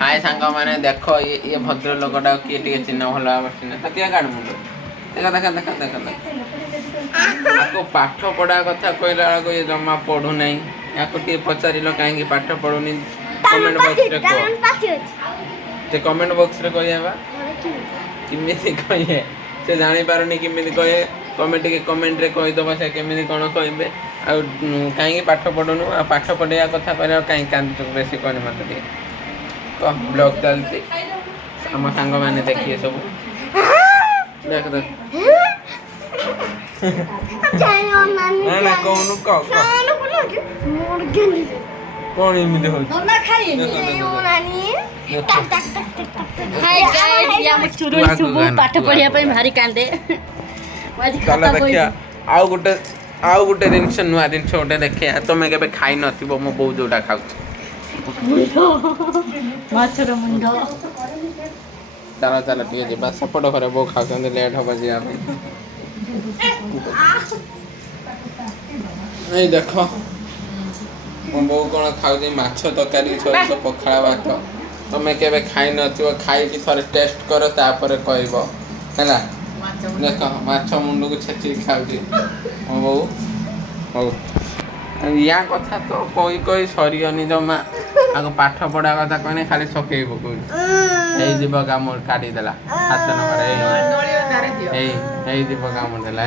हाय सांग मैंने देख ये भद्र लोकटा किए टे चिन्ह भल भाव चिन्ह तकिया काट मुंड देखा देखा देखा देखा देखा आपको पाठ पढ़ा कथा कहला बेलू ये जमा पढ़ू ना या पचार कहीं पाठ पढ़ुनी कमेंट बॉक्स रे कह कमेंट बॉक्स रे कह किमी कहे से जानी पारुनी किमी कहे कमेंट के कमेंट रे कहीदेव से केमी कौन कहे कहीं पाठ पढ़ुनु आ पाठ पढ़ा कथा कहला कहीं कांदु बेसी कहनी मत कह ब्लॉग चलती आम सांग मैंने देखिए सब देख देख ना ना कहनु कह कौन एमती हो पाठ पढ़िया भारी कांदे चल देखिया आउ गोटे जिनस नुआ जिनस गोटे देखिए तुम के खाई नथिबो मो बो जोटा खाऊ माछर मुंड चलो चलो ठीक है सपोर्ट करे बो खाऊ लेट हम जा नहीं देख मो बो कौन खाऊ माछ तरकारी सोरिष पखाड़ा भात तुम के खाई नथिबो खाई थोड़े टेस्ट कर तापर कहब है देख माछ मुंड को छेची खाऊ मो बो हो या कथा तो कही कही सरीनी जमा आगे पाठ पढ़ा कथा कहने खाली सके पकड़ काम काटिदेला हाथ नंबर काम देला